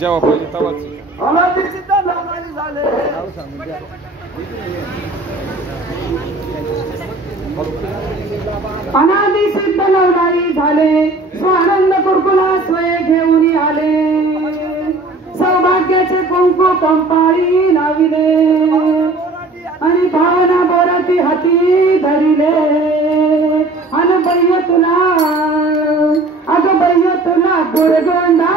जेव्हा पाहिजे तेव्हाच अनादि सिद्ध लवणारी झाले स्वानंद कुरकुला स्वय घेऊन आले सौभाग्याचे कुंकू कंपाळी लाविले आणि भावना बोराती हाती धरिले अन बय्य तुला अग बय्य तुला बुरगोंडा